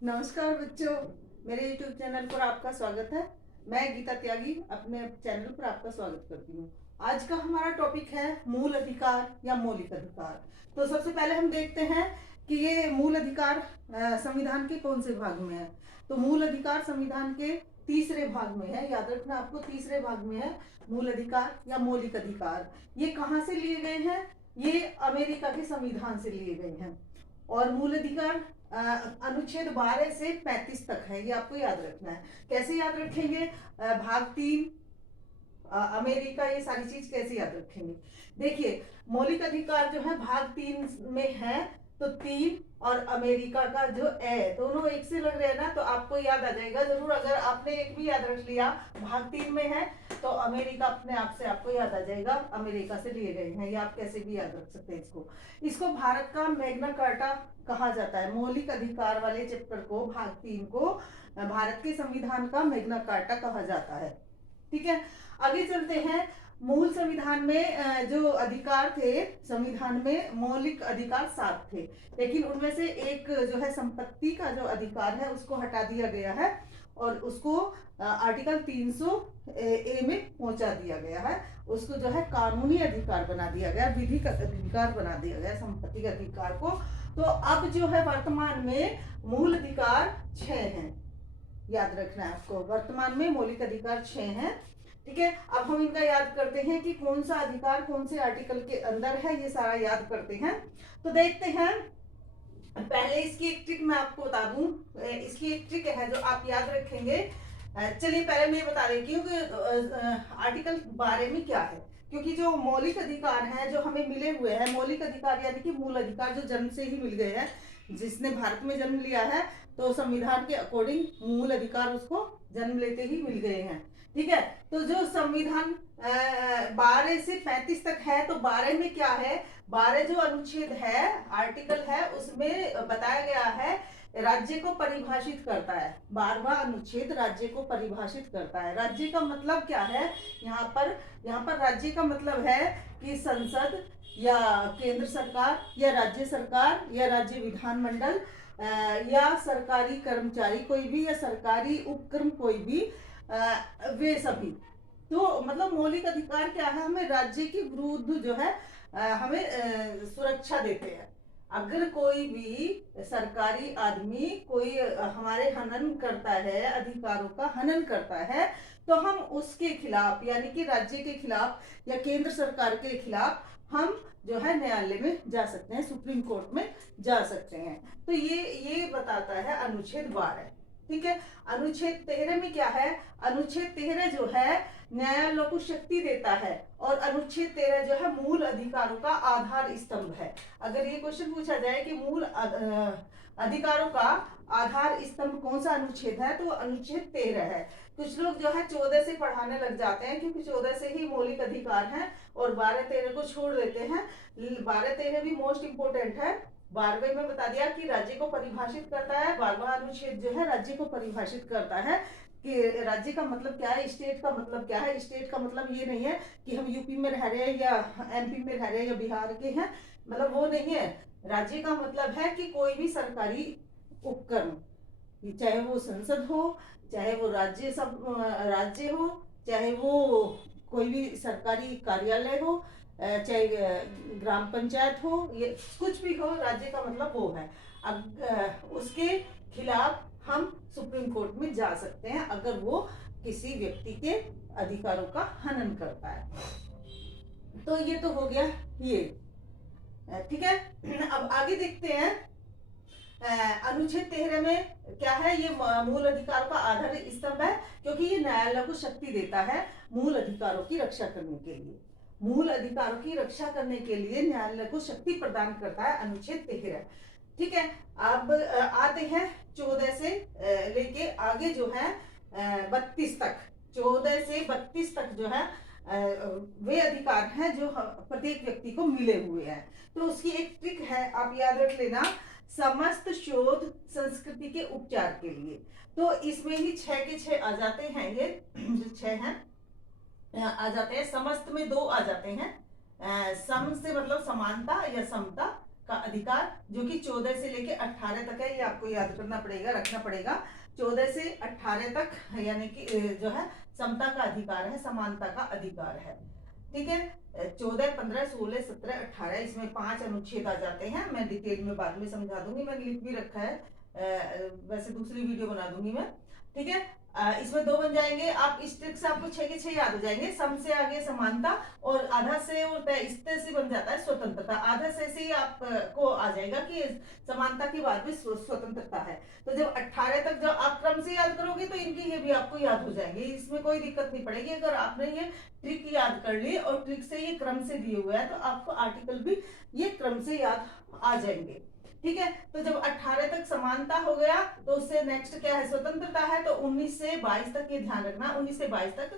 नमस्कार बच्चों, मेरे YouTube चैनल पर आपका स्वागत है। मैं गीता त्यागी अपने चैनल पर आपका स्वागत करती हूँ। आज का हमारा टॉपिक है मूल अधिकार या मौलिक अधिकार। तो सबसे पहले हम देखते हैं कि ये मूल अधिकार संविधान के कौन से भाग में है। तो मूल अधिकार संविधान के तीसरे भाग में है। याद रखना आपको, तीसरे भाग में है मूल अधिकार या मौलिक अधिकार। ये कहाँ से लिए गए हैं? ये अमेरिका के संविधान से लिए गए हैं। और मूल अधिकार अनुच्छेद 12 से 35 तक है, ये आपको याद रखना है। कैसे याद रखेंगे? भाग 3 अमेरिका, ये सारी चीज कैसे याद रखेंगे? देखिए, मौलिक अधिकार जो है भाग 3 में है, तो 3 और अमेरिका का जो ए दोनों एक से लग रहे हैं ना, तो आपको याद आ जाएगा जरूर। अगर आपने एक भी याद रख लिया भाग 3 में है, तो अमेरिका अपने आप से आपको याद आ जाएगा, अमेरिका से लिए गए हैं। ये आप कैसे भी याद रख सकते हैं इसको भारत का मैग्ना कार्टा कहा जाता है। मौलिक अधिकार वाले चैप्टर को, भाग 3 को भारत के संविधान का मैग्ना कार्टा कहा जाता है। ठीक है, आगे चलते हैं। मूल संविधान में जो अधिकार थे, संविधान में मौलिक अधिकार 7 थे, लेकिन उनमें से एक जो है संपत्ति का जो अधिकार है उसको हटा दिया गया है और उसको आर्टिकल 300 ए में पहुंचा दिया गया है। उसको जो है कानूनी अधिकार बना दिया गया, विधिक अधिकार बना दिया गया संपत्ति के अधिकार को। तो अब जो है वर्तमान में मूल अधिकार 6 हैं। याद रखना है आपको, वर्तमान में मौलिक अधिकार 6 हैं। ठीक है, अब हम इनका याद करते हैं कि कौन सा अधिकार कौन से आर्टिकल के अंदर है, ये सारा याद करते हैं। तो देखते हैं, पहले इसकी एक ट्रिक मैं आपको बता दूं। इसकी एक ट्रिक है जो आप याद रखेंगे। चलिए पहले मैं बता देती हूँ कि आर्टिकल 12 में क्या है। क्योंकि जो मौलिक अधिकार हैं जो हमें मिले हुए हैं, मौलिक अधिकार यानी कि मूल अधिकार जो जन्म से ही मिल गए हैं, जिसने भारत में जन्म लिया है तो संविधान के अकॉर्डिंग मूल अधिकार उसको जन्म लेते ही मिल गए हैं। ठीक है, तो जो संविधान 12 से 35 तक है, तो 12 में क्या है? 12 जो अनुच्छेद है, आर्टिकल है, उसमें बताया गया है, राज्य को परिभाषित करता है। 12वां अनुच्छेद राज्य को परिभाषित करता है। राज्य का मतलब क्या है? यहाँ पर राज्य का मतलब है कि संसद या केंद्र सरकार या राज्य सरकार या राज्य विधानमंडल या सरकारी कर्मचारी कोई भी या सरकारी उपक्रम कोई भी, वे सभी। तो मतलब मौलिक अधिकार क्या है? हमें राज्य के विरुद्ध जो है हमें सुरक्षा देते हैं। अगर कोई भी सरकारी आदमी कोई हमारे हनन करता है, अधिकारों का हनन करता है, तो हम उसके खिलाफ यानी कि राज्य के खिलाफ या केंद्र सरकार के खिलाफ हम जो है न्यायालय में जा सकते हैं, सुप्रीम कोर्ट में जा सकते हैं। तो ये बताता है अनुच्छेद 12। ठीक है, अनुच्छेद 13 में क्या है? अनुच्छेद 13 जो है न्यायालय को शक्ति देता है, और अनुच्छेद 13 जो है मूल अधिकारों का आधार स्तंभ है। अगर ये क्वेश्चन पूछा जाए कि मूल अधिकारों का आधार स्तंभ कौन सा अनुच्छेद है, तो अनुच्छेद 13 है। कुछ लोग जो है 14 से पढ़ाने लग जाते हैं, क्योंकि 14 से ही मौलिक अधिकार है, और 12-13 को छोड़ देते हैं। 12-13 भी मोस्ट इंपोर्टेंट है। 12वें में बता दिया कि राज्य को परिभाषित करता है। 12वां अनुच्छेद जो है राज्य को परिभाषित करता है कि राज्य का मतलब क्या है, स्टेट का मतलब क्या है। स्टेट का मतलब ये नहीं है कि हम यूपी में रह रहे हैं या एमपी में रह रहे हैं या बिहार के हैं, मतलब वो नहीं है। राज्य का मतलब है कि कोई भी सरकारी उपक्रम, चाहे वो संसद हो, चाहे वो राज्य हो, चाहे वो कोई भी सरकारी कार्यालय हो, चाहे ग्राम पंचायत हो, ये कुछ भी हो, राज्य का मतलब वो है। उसके खिलाफ हम सुप्रीम कोर्ट में जा सकते हैं अगर वो किसी व्यक्ति के अधिकारों का हनन करता है। तो ये तो हो गया ये। ठीक है, अब आगे देखते हैं। अनुच्छेद 13 में क्या है? ये मूल अधिकारों का आधार स्तंभ है, क्योंकि ये न्यायालय को शक्ति देता है मूल अधिकारों की रक्षा करने के लिए। मूल अधिकारों की रक्षा करने के लिए न्यायालय को शक्ति प्रदान करता है अनुच्छेद 13। ठीक है, अब आते हैं 14 से लेके आगे जो है 32 तक। 14 से 32 तक जो है वे अधिकार हैं जो प्रत्येक व्यक्ति को मिले हुए हैं। तो उसकी एक ट्रिक है, आप याद रख लेना, समस्त शोध संस्कृति के उपचार के लिए। तो इसमें ही 6 के 6 आ जाते हैं, ये जो 6 हैं आ जाते हैं। समस्त में 2 आ जाते हैं। सम से मतलब समानता या समता, का अधिकार, जो कि 14 से लेके 18 तक है। ये आपको याद करना पड़ेगा, रखना पड़ेगा। 14 से 18 तक यानी कि जो है समता का अधिकार है, समानता का अधिकार है। ठीक है, 14, 15, 16, 17, 18 इसमें 5 अनुच्छेद आ जाते हैं। मैं डिटेल में बाद में समझा दूंगी, मैंने लिख भी रखा है, वैसे दूसरी वीडियो बना दूंगी मैं। ठीक है, इसमें 2 बन जाएंगे। आप इस ट्रिक से आपको 6 के 6 याद हो जाएंगे। सम से आगे समानता और आधा से और इस तरह से बन जाता है स्वतंत्रता। आधा से ही आपको आ जाएगा कि समानता के बाद भी स्वतंत्रता है। तो जब 18 तक जब आप क्रम से याद करोगे तो इनकी ये भी आपको याद हो जाएंगे, इसमें कोई दिक्कत नहीं पड़ेगी। अगर आपने ये ट्रिक याद कर ली और ट्रिक से ये क्रम से दिए हुए हैं तो आपको आर्टिकल भी ये क्रम से याद आ जाएंगे। ठीक है, तो जब 18 तक समानता हो गया तो उससे नेक्स्ट क्या है, स्वतंत्रता है। तो 19 से 22 तक, ये ध्यान रखना, 19 से 22 तक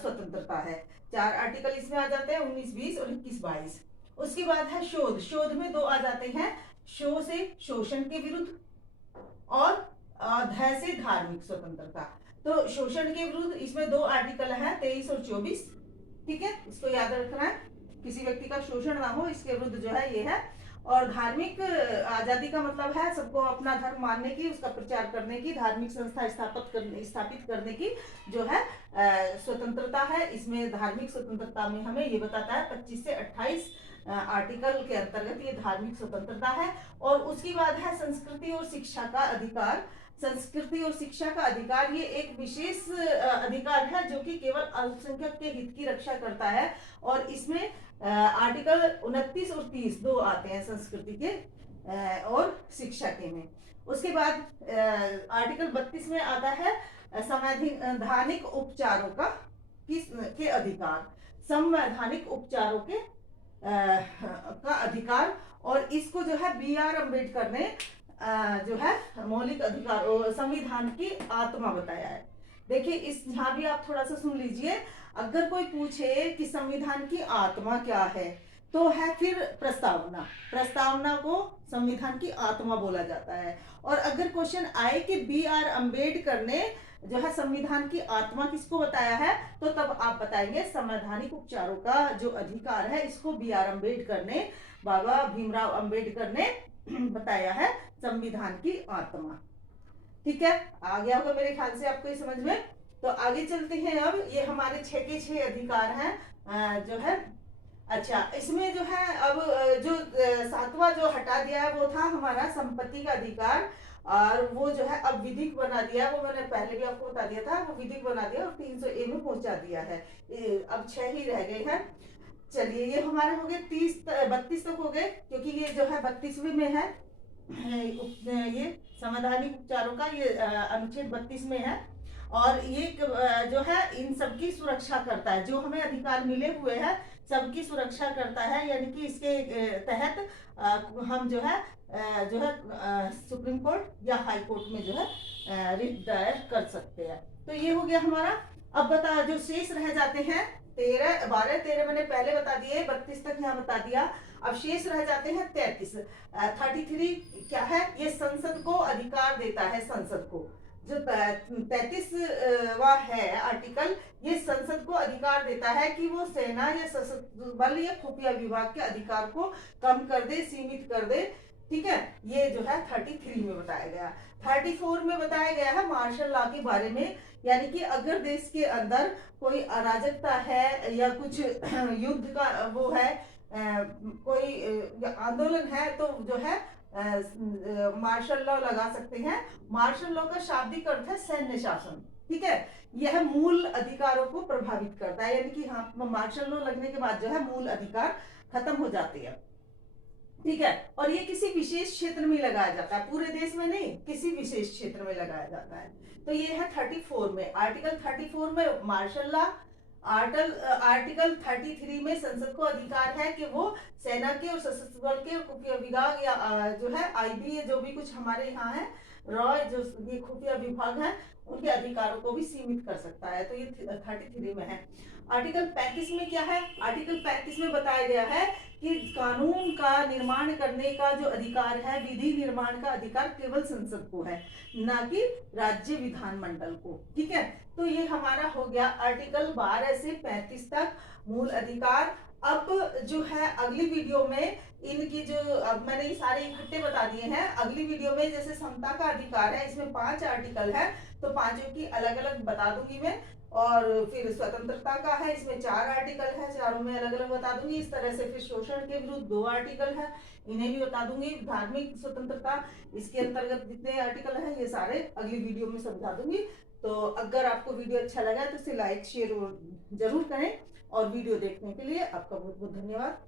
स्वतंत्रता है। 4 आर्टिकल इसमें आ जाते हैं, 19, 20 और 21, 22। उसके बाद है शोध। शोध में 2 आ जाते हैं, शो से शोषण के विरुद्ध और ध से धार्मिक स्वतंत्रता। तो शोषण के विरुद्ध इसमें 2 आर्टिकल हैं, 23 और 24। ठीक है, इसको याद रखना है, किसी व्यक्ति का शोषण ना हो, इसके विरुद्ध जो है ये है। और धार्मिक आजादी का मतलब है सबको अपना धर्म मानने की, उसका प्रचार करने की, धार्मिक संस्था स्थापित करने की जो है स्वतंत्रता है। इसमें धार्मिक स्वतंत्रता में हमें ये बताता है 25 से 28 आर्टिकल के अंतर्गत ये धार्मिक स्वतंत्रता है। और उसके बाद है संस्कृति और शिक्षा का अधिकार। संस्कृति और शिक्षा का अधिकार ये एक विशेष अधिकार है जो कि केवल अल्पसंख्यक के हित की रक्षा करता है। और इसमें आर्टिकल 29 और 30 2 आते हैं संस्कृति के और शिक्षा के में। उसके बाद आर्टिकल 32 में आता है संवैधानिक उपचारों के अधिकार। संवैधानिक उपचारों के का अधिकार, और इसको जो है B.R. अम्बेडकर ने जो है मौलिक अधिकार संविधान की आत्मा बताया है। देखिए इस यहाँ भी आप थोड़ा सा सुन लीजिए। अगर कोई पूछे कि संविधान की आत्मा क्या है तो है फिर प्रस्तावना। प्रस्तावना को संविधान की आत्मा बोला जाता है। और अगर क्वेश्चन आए कि B.R. अम्बेडकर ने जो है संविधान की आत्मा किसको बताया है तो तब आप बताएंगे संवैधानिक उपचारों का जो अधिकार है इसको B.R. अम्बेडकर ने, बाबा भीमराव अम्बेडकर ने बताया है संविधान की आत्मा। ठीक है, आ गया होगा मेरे ख्याल से आपको ये समझ में। तो आगे चलते हैं। अब ये हमारे 6 के 6 अधिकार हैं जो है। अच्छा, इसमें जो है अब जो 7वां जो हटा दिया है वो था हमारा संपत्ति का अधिकार, और वो जो है अब विधिक बना दिया। वो मैंने पहले भी आपको बता दिया था, वो विधिक बना दिया और 300A में पहुंचा दिया है। अब 6 ही रह गए हैं। चलिए ये हमारे हो गए 32 तक हो गए, क्योंकि ये जो है 32वें में है। ये संवैधानिक उपचारों का ये अनुच्छेद 32 में है। और ये जो है इन सबकी सुरक्षा करता है, जो हमें अधिकार मिले हुए हैं सबकी सुरक्षा करता है। यानी कि इसके तहत हम जो है सुप्रीम कोर्ट या हाई कोर्ट में जो है रिट दायर कर सकते हैं। तो ये हो गया हमारा। अब बता जो शेष रह जाते हैं 13, 12, 13 मैंने पहले बता दिए, 32 तक यहाँ बता दिया। अब शेष रह जाते हैं 33। 33 क्या है, ये संसद को अधिकार देता है। संसद को जो 33वां है आर्टिकल, ये संसद को अधिकार देता है कि वो सेना या सशस्त्र बल या खुफिया विभाग के अधिकार को कम कर दे, सीमित कर दे। ठीक है, ये जो है 33 में बताया गया। 34 में बताया गया है मार्शल लॉ के बारे में। यानी कि अगर देश के अंदर कोई अराजकता है या कुछ युद्ध का वो है, कोई आंदोलन है तो जो है मार्शल लॉ लगा सकते हैं। मार्शल लॉ का शाब्दिक अर्थ है सैन्य शासन। ठीक है, यह मूल अधिकारों को प्रभावित करता है। यानी कि हाँ, मार्शल लॉ लगने के बाद जो है मूल अधिकार खत्म हो जाते हैं। ठीक है, और ये किसी विशेष क्षेत्र में लगाया जाता है, पूरे देश में नहीं, किसी विशेष क्षेत्र में लगाया जाता है। तो ये है 34 में, आर्टिकल 34 में मार्शल लॉ। आर्टिकल 33 में संसद को अधिकार है कि वो सेना के और सशस्त्र बल के खुफिया विभाग या जो है IB जो भी कुछ हमारे यहाँ है, रॉ जो ये खुफिया विभाग है, उनके अधिकारों को भी सीमित कर सकता है। तो ये 33 में है। आर्टिकल 35 में क्या है, आर्टिकल 35 में बताया गया है कि कानून का निर्माण करने का जो अधिकार है, विधि निर्माण का अधिकार केवल संसद को है, ना कि राज्य विधानमंडल को। ठीक है, तो ये हमारा हो गया आर्टिकल 12 से 35 तक मूल अधिकार। अब जो है अगली वीडियो में इनकी जो, अब मैंने ये सारे इकट्ठे बता दिए हैं, अगली वीडियो में जैसे समता का अधिकार है, इसमें 5 आर्टिकल है, तो पांचों की अलग अलग बता दूंगी मैं। और फिर स्वतंत्रता का है, इसमें 4 आर्टिकल है, चारों में अलग अलग बता दूंगी। इस तरह से फिर शोषण के विरुद्ध 2 आर्टिकल है, इन्हें भी बता दूंगी। धार्मिक स्वतंत्रता, इसके अंतर्गत जितने आर्टिकल हैं ये सारे अगली वीडियो में समझा दूंगी। तो अगर आपको वीडियो अच्छा लगा तो इसे लाइक शेयर जरूर करें, और वीडियो देखने के लिए आपका बहुत बहुत धन्यवाद।